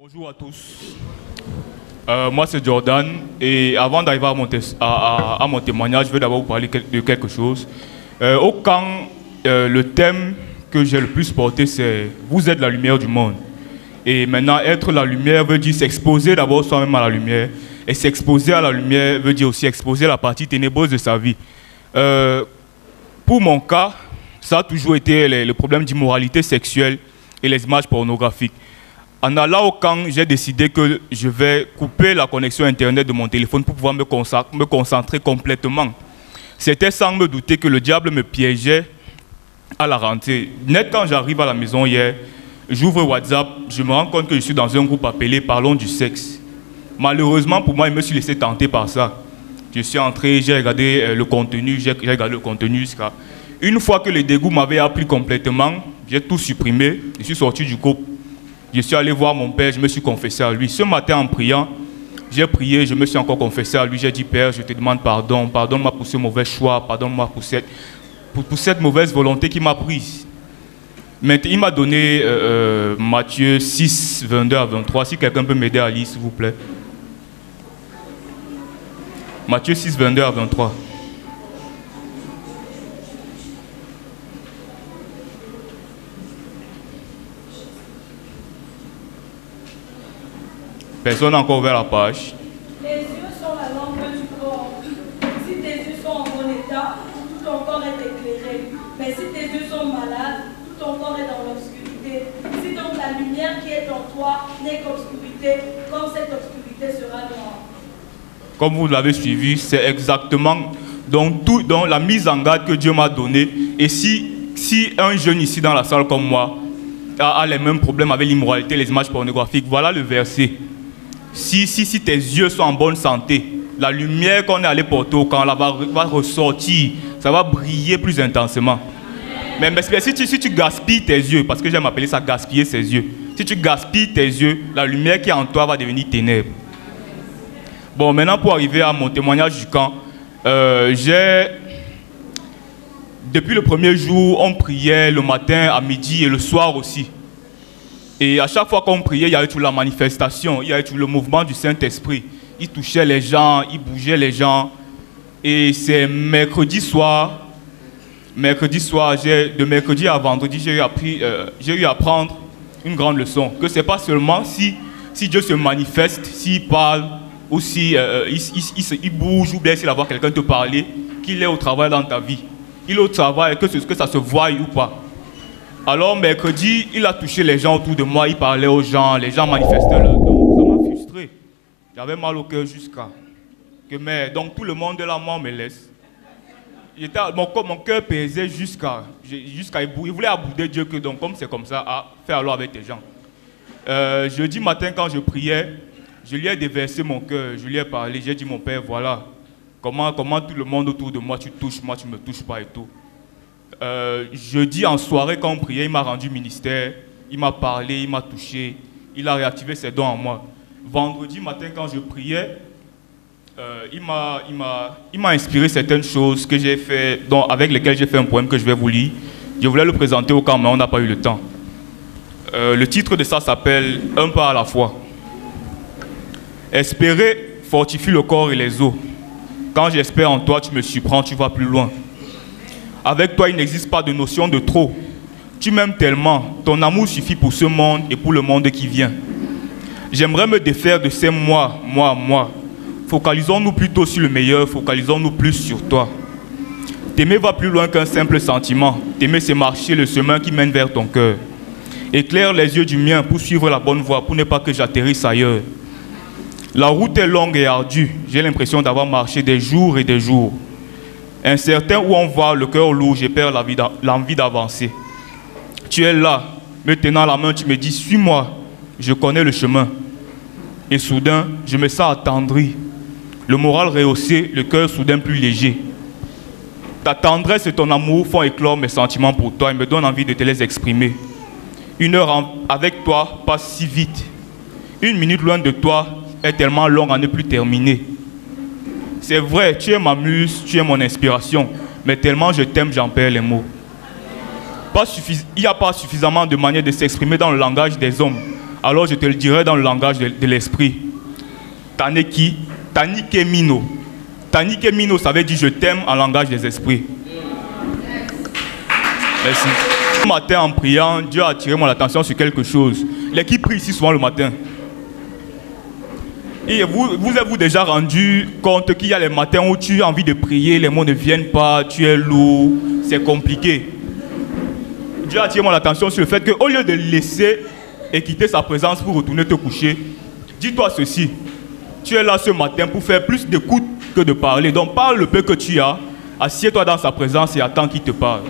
Bonjour à tous. Moi c'est Jordan et avant d'arriver à mon témoignage, je vais d'abord vous parler de quelque chose. Au camp, le thème que j'ai le plus porté c'est « Vous êtes la lumière du monde ». Et maintenant, être la lumière veut dire s'exposer d'abord soi-même à la lumière. Et s'exposer à la lumière veut dire aussi exposer la partie ténébreuse de sa vie. Pour mon cas, ça a toujours été le problème d'immoralité sexuelle et les images pornographiques. En allant au camp, j'ai décidé que je vais couper la connexion Internet de mon téléphone pour pouvoir me concentrer complètement. C'était sans me douter que le diable me piégeait à la rentrée. Net quand j'arrive à la maison hier, j'ouvre WhatsApp, je me rends compte que je suis dans un groupe appelé « Parlons du sexe ». Malheureusement pour moi, je me suis laissé tenter par ça. Je suis entré, j'ai regardé le contenu, jusqu'à... Une fois que le dégoût m'avait appris complètement, j'ai tout supprimé, je suis sorti du groupe. Je suis allé voir mon père, je me suis confessé à lui. Ce matin, en priant, j'ai prié, je me suis encore confessé à lui. J'ai dit, Père, je te demande pardon. Pardonne-moi pour ce mauvais choix. Pardonne-moi pour cette mauvaise volonté qui m'a prise. Mais il m'a donné Matthieu 6, 22 à 23. Si quelqu'un peut m'aider à lire, s'il vous plaît. Matthieu 6, 22 à 23. Personne n'a encore ouvert la page. Les yeux sont la lampe du corps. Si tes yeux sont en bon état, tout ton corps est éclairé. Mais si tes yeux sont malades, tout ton corps est dans l'obscurité. Si donc la lumière qui est en toi n'est qu'obscurité, comme cette obscurité sera noire. Comme vous l'avez suivi, c'est exactement dans la mise en garde que Dieu m'a donnée. Et si un jeune ici dans la salle comme moi a les mêmes problèmes avec l'immoralité, les images pornographiques, voilà le verset. Si tes yeux sont en bonne santé, la lumière qu'on est allé porter au camp là va ressortir, ça va briller plus intensément. Mais si tu gaspilles tes yeux, parce que j'aime appeler ça gaspiller ses yeux, si tu gaspilles tes yeux, la lumière qui est en toi va devenir ténèbres. Bon, maintenant pour arriver à mon témoignage du camp, depuis le premier jour, on priait le matin, à midi et le soir aussi. Et à chaque fois qu'on priait, il y avait toujours la manifestation, il y avait toujours le mouvement du Saint-Esprit. Il touchait les gens, il bougeait les gens. Et c'est mercredi soir, de mercredi à vendredi, j'ai eu à apprendre une grande leçon. Que ce n'est pas seulement si Dieu se manifeste, s'il parle, ou s'il bouge, ou bien s'il va quelqu'un te parler, qu'il est au travail dans ta vie. Il est au travail, que ça se voie ou pas. Alors mercredi, il a touché les gens autour de moi, il parlait aux gens, les gens manifestaient leur don. Ça m'a frustré. J'avais mal au cœur donc tout le monde est là, moi on me laisse. Mon cœur pesait jusqu'à il voulait abouder Dieu que donc comme c'est comme ça, fais alors avec tes gens. Jeudi matin quand je priais, je lui ai déversé mon cœur, je lui ai parlé, j'ai dit mon père voilà, comment tout le monde autour de moi tu touches, moi tu me touches pas et tout. Jeudi en soirée quand on priait, il m'a rendu ministère, il m'a parlé, il m'a touché, il a réactivé ses dons en moi. Vendredi matin quand je priais, il m'a inspiré certaines choses que j'ai fait, avec lesquelles j'ai fait un poème que je vais vous lire. Je voulais le présenter au camp mais on n'a pas eu le temps. Le titre de ça s'appelle « Un pas à la fois ». Espérer fortifie le corps et les os. Quand j'espère en toi, tu me surprends, tu vas plus loin. Avec toi, il n'existe pas de notion de trop. Tu m'aimes tellement, ton amour suffit pour ce monde et pour le monde qui vient. J'aimerais me défaire de ces moi. Focalisons-nous plutôt sur le meilleur, focalisons-nous plus sur toi. T'aimer va plus loin qu'un simple sentiment. T'aimer, c'est marcher le chemin qui mène vers ton cœur. Éclaire les yeux du mien pour suivre la bonne voie, pour ne pas que j'atterrisse ailleurs. La route est longue et ardue. J'ai l'impression d'avoir marché des jours et des jours. Incertain où on voit le cœur lourd, j'ai perdu l'envie d'avancer. Tu es là, me tenant la main, tu me dis, suis-moi, je connais le chemin. Et soudain, je me sens attendri. Le moral rehaussé, le cœur soudain plus léger. Ta tendresse et ton amour font éclore mes sentiments pour toi et me donnent envie de te les exprimer. Une heure avec toi passe si vite. Une minute loin de toi est tellement longue à ne plus terminer. C'est vrai, tu es ma muse, tu es mon inspiration, mais tellement je t'aime, j'en perds les mots. Il n'y a pas suffisamment de manières de s'exprimer dans le langage des hommes. alors je te le dirai dans le langage de l'esprit. Taneki, Tanike Mino. Tanike Mino, ça veut dire je t'aime en langage des esprits. Merci. Ce matin, en priant, Dieu a attiré mon attention sur quelque chose. Les qui prient ici souvent le matin. Et vous êtes-vous déjà rendu compte qu'il y a les matins où tu as envie de prier, les mots ne viennent pas, tu es lourd, c'est compliqué. Dieu a attiré mon attention sur le fait qu'au lieu de laisser et quitter sa présence pour retourner te coucher, dis-toi ceci. Tu es là ce matin pour faire plus d'écoute que de parler. Donc parle le peu que tu as, assieds-toi dans sa présence et attends qu'il te parle.